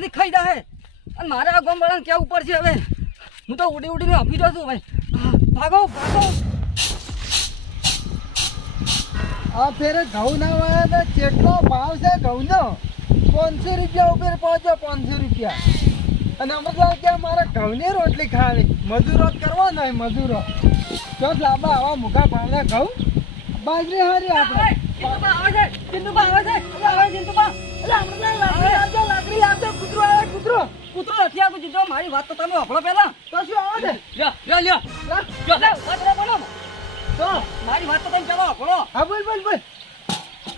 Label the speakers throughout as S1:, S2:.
S1: માણસ ખાઈ જાય અને મારે આ ગામવાળાને કેવું પડશે હવે? હું તો ઉડી ઉડીને અભી રહ્યો છું ભાઈ. ભાગો ભાગો.
S2: આ ફેરે ઘઉં ના વાયા તો કેટલો ભાવ છે ઘઉંનો? પાંચસો રૂપિયા ઉપર પહોંચ્યો, પાંચસો રૂપિયા. અને અમુક કે મારે ઘઉંની રોટલી ખાવી. મજૂરો કરવો નહીં, મજૂરો. તો લાંબા આવા મુખા ભાવના ઘઉં? બાજરી હારી આપણે.
S1: મારી વાત તો તમે હફળો પેલા
S2: તો શું આવે
S1: મારી વાત તો તમે પેલો હફળો
S2: હા, બોલ, બોલ, બોલ.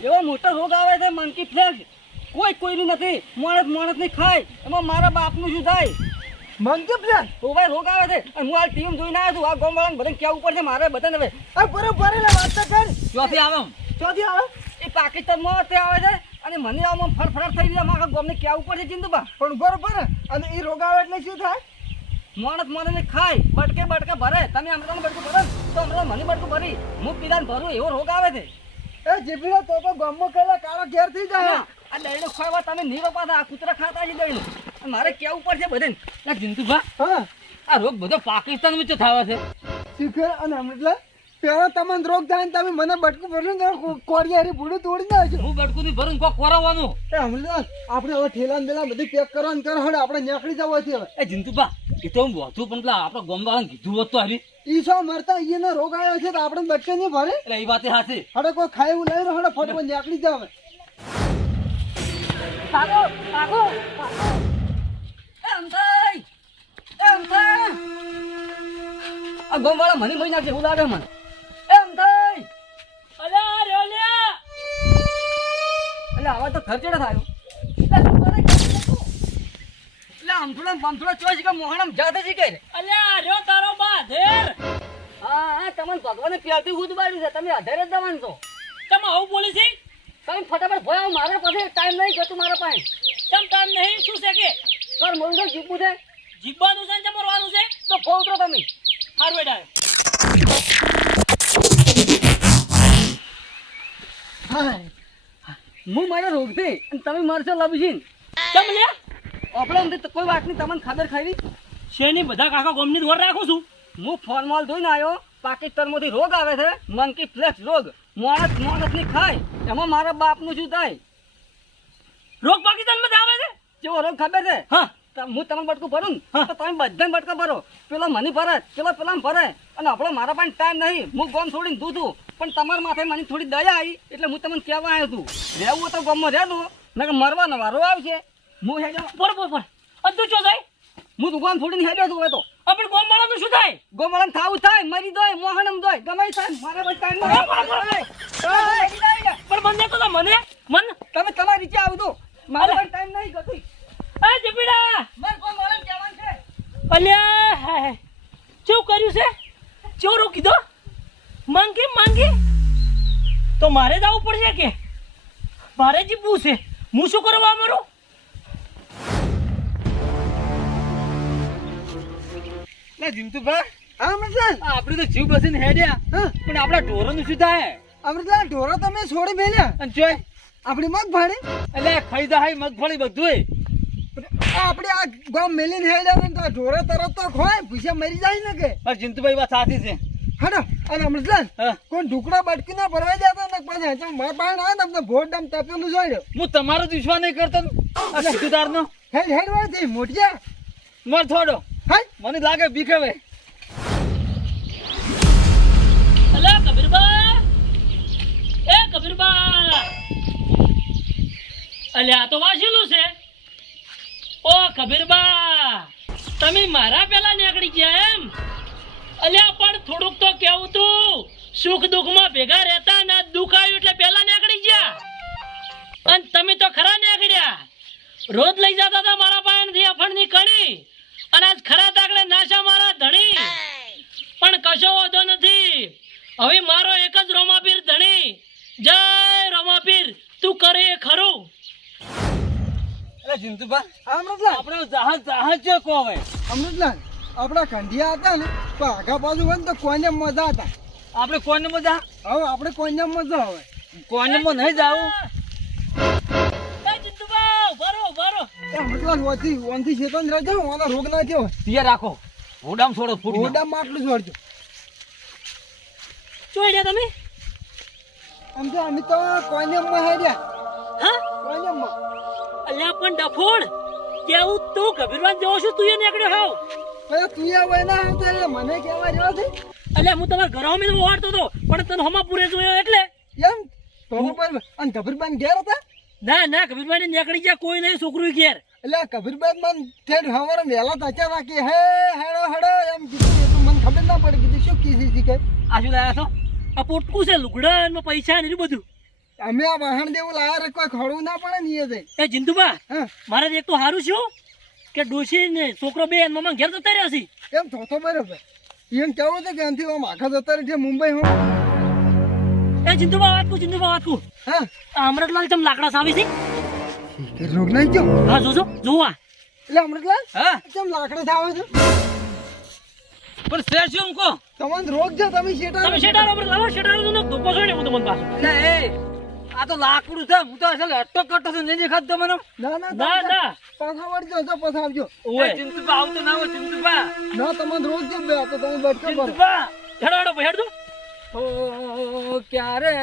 S1: એવો મોટો રોગ આવે છે મંકી ફ્લેગ કોઈ કોઈનું નથી. માણસ માણસની ખાય. એમાં મારા બાપનું શું થાય?
S2: Monkey plane.
S1: તો ભાઈ રોગ આવે છે. અને હું આ ટીમ જોઈને આવ્યો છું. આ ગામ વાળાને બધાને કેવું પડશે મારે બધાને હવે.
S2: બરોબર વાત તો કર.
S1: ચોથી આવે
S2: ચોથી આવે?
S1: એ પાકિસ્તાનમાં તે આવે છે અને મને આમાં ફરફરાટ થઈ રહ્યા મારા ગામને કહેવું પડશે ચિંતુબા.
S2: પણ બરોબર અને એ રોગ આવે એટલે શું થાય?
S1: માણસ મને ખાય બટકે બટકે ભરે. તમે અમરાને બટકું ભરો તો અમરા મને બટકું ભરી. હું પીલાને ભરું એવો રોગ આવે છે.
S2: એ જીભીડો તો તો ગામમાં કહેલા કાળો ઘેર થઈ જાય.
S1: આ દહીણું ખાવા તમે નહીં રોપાતા આ કૂતરા ખાતા છે દહીણું અને મારે કેવું પડશે બધાને. ના ચિંતુભા
S2: હા.
S1: આ રોગ બધો પાકિસ્તાન ਵਿੱਚ થવા છે.
S2: શીખે અને એટલે પેલા તમને રોગ થાય ને તમે મને બટકું ભરલું ને કોરિયારી ભૂડું તોડી નાખજો
S1: હું બટકું થી ભરું કોક કોરાવવાનું
S2: એ હમણાં આપણે હવે ઠેલા ને બેલા બધું પેક કરવાનું કરો હડે આપણે નીકળી જવા છે હવે.
S1: એ જિંતુભા એ તો હું વધુ પણ પેલા આપણા ગોમવાળાને કીધું હોત તો હારી.
S2: ઈ શું મરતા અહીંયાનો રોગ આવ્યો છે તો આપણે બટકે નહીં ભરે?
S1: એટલે એ વાતે હાથી
S2: હડે કોઈ ખાય એવું લઈ રહ્યો હડે ફટમાં નીકળી જાવ
S1: એમ ભાઈ એમ થાય આ ગોમવાળા મને મહિના છે એવું લાગે મને. ખર્ચેડા થાય એટલે આમથોડા બામથોડા છે કે મોહણમ જાતે છે કે
S3: અલ્યા આર્યો તારો બાધેર.
S1: હા હા તમને ભગવાને પ્યારથી હુદ બાળ્યું છે. તમે અધેર જ દવાન છો.
S3: તમે આવું બોલી છે?
S1: તમે ફટાફટ ભોયા મારા પાસે ટાઈમ નહીં જતું મારા પાસે.
S3: તમ ટાઈમ નહીં શું છે કે?
S1: સર મોરું છે જીવવું છે.
S3: જીપવાનું છે ને ચમરવાનું છે?
S1: તો ફો કરો તમે.
S3: હારું એડા
S1: હું મારો રોગથી અને તમે મારશો લબજીન
S3: ચમ લે
S1: આપણે તો કોઈ વાત નહીં તમને ખબર ખાવી?
S3: શેની બધા કાકા ગોમની દોર રાખું છું?
S1: હું ફોર્મોલ ધોઈને આવ્યો પાકિસ્તાનમાંથી રોગ આવે છે મંકી ફ્લેક્સ રોગ. મોણસ માણસની ખાય એમાં મારા બાપનું શું થાય?
S3: રોગ પાકિસ્તાનમાં આવે છે?
S1: જેવો રોગ ખબર છે?
S3: હા.
S1: હું તમને બટકું ભરું ને તો તમે બધાને બટકા ભરો. પેલો મને ભરે પેલો પેલા ભરે. અને આપણો મારા પાસે ટાઈમ નહીં. હું ગોમ છોડીને દૂધું પણ તમારા માથે મને થોડી દયા આવી એટલે હું તમને કહેવા આવ્યો હતું રહેવું તો ગોમમાં રહેલું નકર મરવાનો વારો આવશે. હું હેડ્યો
S3: બોલ બોલ બોલ. અધું ચો જાય?
S1: હું દુકાન છોડીને હેડ્યો છું હવે તો.
S3: આપણે ગોમ વાળાનું શું થાય?
S1: ગોમવાળાને થાવું થાય. મરી દોય મોહનમ દોય ગમે થાય મારા પાસે ટાઈમ
S3: પણ મને તો મને? મન?
S1: તમે તમારી રીતે આવું તો. મારા ટાઈમ નહીં ગતિ
S3: એ જીપીડા
S1: મારે કોઈ મોહનમ કહેવાનું છે?
S3: અલ્યા હાય, હાય. કર્યું છે? કેવું રોકી દો? માંગી માંગી. તો મારે જ આવવું પડશે કે? મારે જીપવું છે. હું શું કરવા મારું?
S1: ના જીમતુભા.
S2: અમૃતલાલ.
S1: આપણે તો જીવ બસીને હેડ્યા.
S2: હા.
S1: પણ આપણા ઢોરોનું શું થાય?
S2: અમૃતલાલ ઢોરો તમે છોડી મેલ્યા.
S1: અને જોય.
S2: આપણી મગ
S1: એટલે ખાઈ જાય મગફળી બધું
S2: આપણે આ ગામ મેલીને હેડ્યા ને તો ઢોરે તરત તો ખોય પૂછ્યા મરી જાય ને કે.
S1: પણ જીંતુભાઈ વાત સાચી છે.
S2: હા અને અમૃતલાલ. કોઈ ઢુકડા બટકી ના ભરવા જતો ને પછી હજુ મારા પાસે આવે તમને ભોટ ડામ તપેલું જોઈ
S1: હું તમારો જ વિશ્વાસ નહીં કરતો ને. આ સીધુદારનો
S2: હેડ હેડ થઈ મોટિયા
S1: મર થોડો.
S2: હા
S1: મને લાગે બીકે હવે
S3: અલ્યા કબીરબા. એ કબીરબા. અલ્યા આ તો વાંચેલું છે. ઓ, કબીરબા, તમે મારા પેલા નીકળી ગયા એમ? અલ્યા, પણ થોડુંક તો કેવું તું. સુખ દુઃખમાં ભેગા રહેતા ના દુઃખ આવ્યું એટલે પેલા નીકળી ગયા. અને તમે તો ખરા નીકળ્યા. રોજ લઈ જતા હતા મારા પાસેથી અફણની કણી અને આજ ખરા તાકડે નાશા મારા ધણી. પણ કશો વાંધો નથી. હવે મારો એક
S1: જહાજ જહાજ છે કોવે.
S2: અમૃતલાલ આપણા કંઢિયા હતા ને તો બાજુ હોય ને તો કોને મજા હતા.
S1: આપણે કોને મજા?
S2: હવે આપણે કોને મજા હવે.
S1: કોને માં નહીં જાવું
S2: અમૃતલાલ ઓથી ઓનથી શેતન રહેજો ઓના રોગ ના થયો
S1: તિયા રાખો. ઓડામ છોડો ફૂટ
S2: ઓડામ આટલું છોડજો.
S3: ચોડ્યા તમે?
S2: તો અમે તો કોને માં હેડ્યા
S3: હા?
S2: કોને માં
S3: અલ્યા પણ ડફોડ! કેવું? તું ગભીરવાન જેવો છું તું એ નીકળ્યો હાવ.
S2: અરે તું એ વય ના આવતો એટલે મને કેવા જેવો છે?
S3: અલ્યા હું તમારા ઘરમાં ઓવાડતો હતો પણ તને હમા પૂરે જોયો એટલે?
S2: એમ? તો બરાબર અને ગભીરબાન ઘેર હતા?
S3: ના ના ગભીરબાન નીકળી ગયા કોઈ નહીં છોકરું ઘેર.
S2: એટલે આ કબીરબાન મન ઠેર હવારે વહેલા તાચા વાકી હે હેડો હેડો એમ કીધું. એટલે મને ખબર ના પડી કીધું શું કીધી કે?
S3: આ શું લાયા છો? આ પોટકું છે લુગડા પૈસા ને બધું.
S2: અમે આ વાહણ દેવું લાયા રે કોઈ ખડું ના પડે ને એ
S3: એ જિંદુબા
S2: હા.
S3: મારે એક તો સારું છું કે ડોશી ને છોકરો બે મમ્મા ઘેર જતા રહ્યા છે.
S2: એમ તો તો બરાબર. એમ કેવું છે કે આનથી આમ આખા જતા રહે છે મુંબઈ હું.
S3: એ જિંદુબા વાત કુ જિંદુબા વાત કુ
S2: હા.
S3: અમૃતલાલ તમ લાકડા સાવી છે?
S2: કે રોગ નહીં ગયો?
S3: હા જોજો જોવા
S2: એટલે અમૃતલાલ
S1: હા.
S2: કેમ લાકડા થાવે છે?
S1: પણ શ્રેષ્ઠ હું કહો?
S2: તમને રોગ છે તમે શેટા
S3: તમે શેટા લાવો શેટારો નો ધોકો છો ને હું તમને પાછો.
S1: એ. આ તો લાકડું છે. હું તો અસલ અટકો કરતો છું. નહીં દેખાત મને.
S2: ના ના
S3: ના ના
S2: પાછા વળજો તો પાછા આવજો.
S3: ઓય.
S1: ચિંતુબા આવતો ના હોય ચિંતુબા
S2: ના તમને રોજ છે બે તો તમે બેઠો
S3: ચિંતુબા હેડો હેડો ભાઈ હેડો
S1: ઓ ક્યારે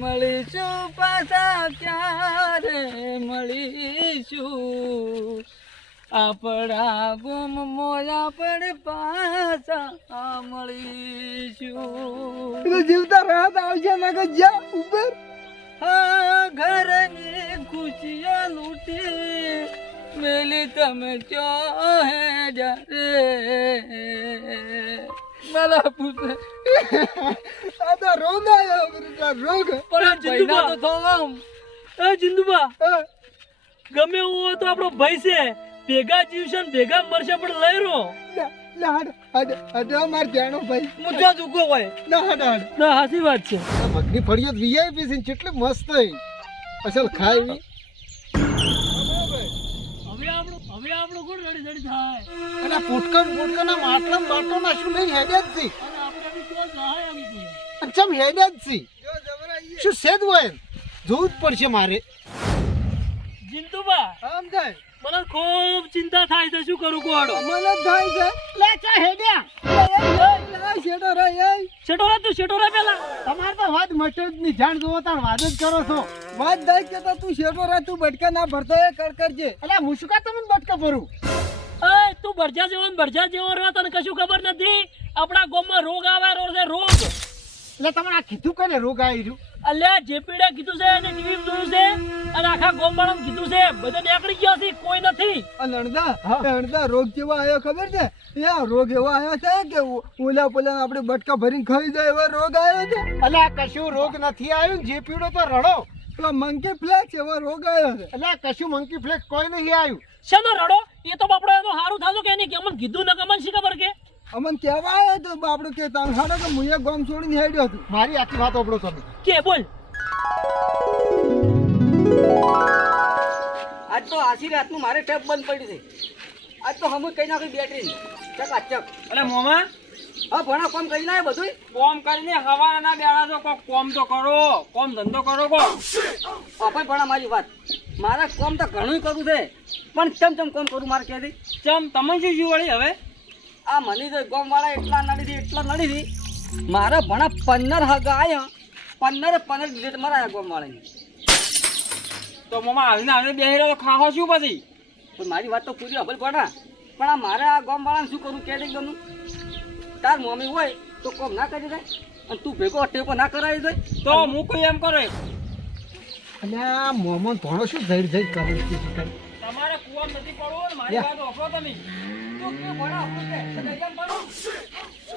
S1: મળીશું પાછા? ક્યારે મળીશું? આપણા ગુમ મોયા પણ પાછા મળીશું.
S2: જીવતા રહ્યા તો આવશે ના કે જ્યાં ઉપર
S1: ઘરની ખુશીઓ લૂટી મેલી તમે ચો હે જ્યારે? મારા પુત્ર.
S2: આ તો રોગ આવ્યો રોગ.
S3: પણ
S1: ભાઈના તો
S3: જિંદુબા એ જિંદુબા. ગમે એવું હોય તો આપણો ભાઈ છે. ભેગા જીવશે ને ભેગા મરશે પણ લઈ રહો
S2: હાડ, હાડ, હાડ, જાણો ભાઈ.
S1: હું જો દુખો હોય.
S2: ના હાડ, હાડ.
S3: ના હાસી વાત છે.
S2: મગની ફળિયો વીઆઈપી છે કેટલી મસ્ત હોય અસલ ખાઈ
S3: હવે આપણું હવે આપણું કોણ રડી રડી થાય?
S2: અને પોટકન પોટકન માટલા માટલા શું લઈને હેડ્યા જ છે.
S3: અને આપણે બી કોણ સહાય આવી ગઈ
S2: અને ચમ જ છે. શું સેદ હોય? જોવું જ પડશે મારે.
S3: જિંતુબા.
S2: આમ થાય
S3: મને ખૂબ ચિંતા થાય છે. શું કરું કોડો
S2: મને થાય છે. લે ચા હેડ્યા. રે એ.
S3: છેટો રે તું છેટો રે પેલા.
S2: તમારે તો વાત મટે જ જાણ જોવો તાર વાત જ કરો છો. વાત દઈ કે તો તું શેડો રે તું બટકા ના ભરતો એ કર કરજે. એટલે મુશ્કા તમને બટકા ભરું?
S3: એ તું બરજા જેવો ને બરજા જેવો રહ્યો તને કશું ખબર નથી? આપણા ગામમાં રોગ આવે રો છે રોગ
S2: એટલે તમારે આ કીધું કને રોગ આવી રહ્યું?
S3: અલ્યા જે પીડા કીધું છે અને ટીવી જોયું છે અને આખા ગામવાળાને કીધું છે બધા નીકળી ગયા છે કોઈ નથી.
S2: આ નણદા એ રોગ કેવો આવ્યો ખબર છે? યા રોગ એવો આવ્યો છે કે ઓલા પોલા આપણે બટકા ભરીને ખાઈ જાય એવો રોગ આવ્યો છે? અલા કશું રોગ નથી આવ્યો જે પીડો તો રડો. પેલા મંકી ફ્લેક્સ એવો રોગ આવ્યો છે. એટલે કશું મંકી ફ્લેક્સ કોઈ નહીં આવ્યું
S3: શેનો રડો? એ તો બાપડો એનો સારું થાતું કે નહીં કેમ કીધું ન કમન શી ખબર કે?
S2: અમને કહેવાય તો બાપડો કે તાન હાડો કે હું ગોમ છોડીને હેડ્યો હતો મારી આખી વાત ઓપડો તમે.
S3: કે બોલ.
S1: આજ તો આશી રાતનું મારે ટેપ બંધ પડી છે. આજ તો હમું કઈ નાખી બેટરી ચક ચક
S4: અને મોમા.
S1: હા ભણા કોમ કરી નાય બધું
S4: કોમ કરીને હવાના બેડા છો કોક કોમ તો કરો કોમ ધંધો કરો કો
S1: આપણે ભણા મારી વાત. મારે કોમ તો ઘણું કરવું છે. પણ ચમ ચમ કોમ કરું મારે કહેતી
S4: ચમ તમે શું શું વળી હવે?
S1: આ મની તો ગોમ વાળા એટલા નડી દી એટલા નડી દી. મારા ભણા પંદર હગા આયા. પંદર પંદર લીટર મારા ગોમ વાળાની
S4: તો મમા આવીને આવીને બેહી રહ્યો ખાહો શું પછી?
S1: પણ મારી વાત તો પૂરી હબલ ભણા પણ આ મારે આ ગોમ વાળાને શું કરું કે ગમનું તાર મમ્મી હોય તો કોમ ના કરી દે. અને તું ભેગો ટેકો ના કરાવી દે.
S4: તો હું કોઈ એમ કરો?
S2: અને આ મોમન ભણો શું ધૈર ધૈર કરે
S4: તમારે કુવા નથી પડવું મારી વાત ઓફરો તમે.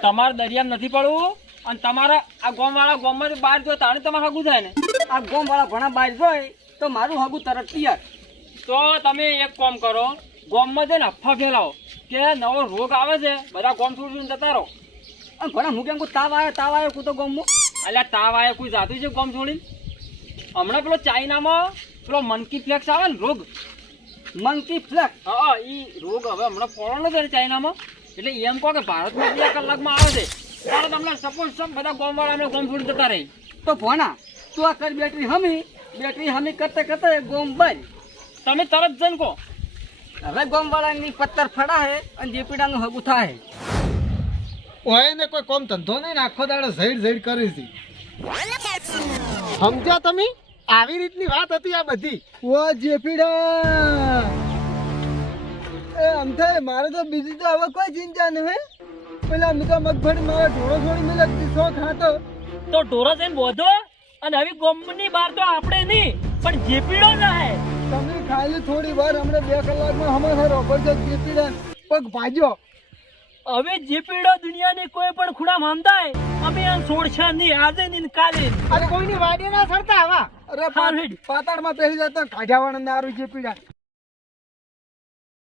S4: તમારે દરિયામાં નથી પડવું અને તમારા આ ગોમ વાળા ગોમમાં બહાર જો તાણે તમારે હગું થાય ને?
S1: આ ગોમ વાળા ભણા બહાર જોય તો મારું હગું તરત તૈયાર.
S4: તો તમે એક કામ કરો ગોમમાં જઈને અફવા ફેલાવો. કે નવો રોગ આવે છે બધા ગોમ છોડીને જતા રહો.
S1: અને ઘણા હું કેમ કહું તાવ આવે તાવ આવે કું તો ગોમમાં.
S4: એટલે તાવ આવે કોઈ જાતું છે ગોમ છોડીને? હમણાં પેલો ચાઇનામાં પેલો મનકી ફ્લેક્સ આવે ને રોગ.
S1: મંકી ફ્લેક
S4: હા ઈ રોગ હવે હમણાં ફોરનો છે ચાઇનામાં. એટલે એમ કહો કે ભારતમાં બે કલાકમાં આવે છે. ત્યારે તમને સપોઝ સબ બધા ગોમ વાળા હમણાં ગોમ છોડી જતા રહી.
S1: તો ભોના તું આ કર બેટરી હમી. બેટરી હમી કરતા કરતા ગોમ બંધ
S4: તમે તરત જઈને કહો.
S1: હવે ગોમવાળાની પત્તર ફડા હે અને જેપીડાનું હગું થાય
S2: ઓય ને કોઈ કોમ ધંધો નહીં આખો દાડો ઝેડ ઝેડ કરી છે. સમજ્યા તમે? આવી રીતની વાત હતી આ બધી. ઓ જેપીડા. એ આમ થાય મારે તો બીજી તો હવે કોઈ ચિંતા નહીં પેલા અમે તો મગફળી મારા ઢોળો મેં લગતી શોખ ખાતો
S3: તો ઢોરો જઈને બોધો અને હવે ગોમની બહાર તો આપણે નહીં પણ જેપીડો ના હે
S2: તમે ખાલી થોડી વાર હમણાં બે કલાકમાં હમણાં રોબર છે જેપીડા. પગ ભાજ્યો
S3: હવે જેપીડો દુનિયાની કોઈ પણ ખૂણા માંદાય અમે આ છોડશા નહીં આજે નહીં ને કાલે
S2: અરે કોઈની વાડી ના સરતા આવા. અરે. પાતાળમાં પહેરી જતો કાઢ્યાવાળા નારું જેપીડા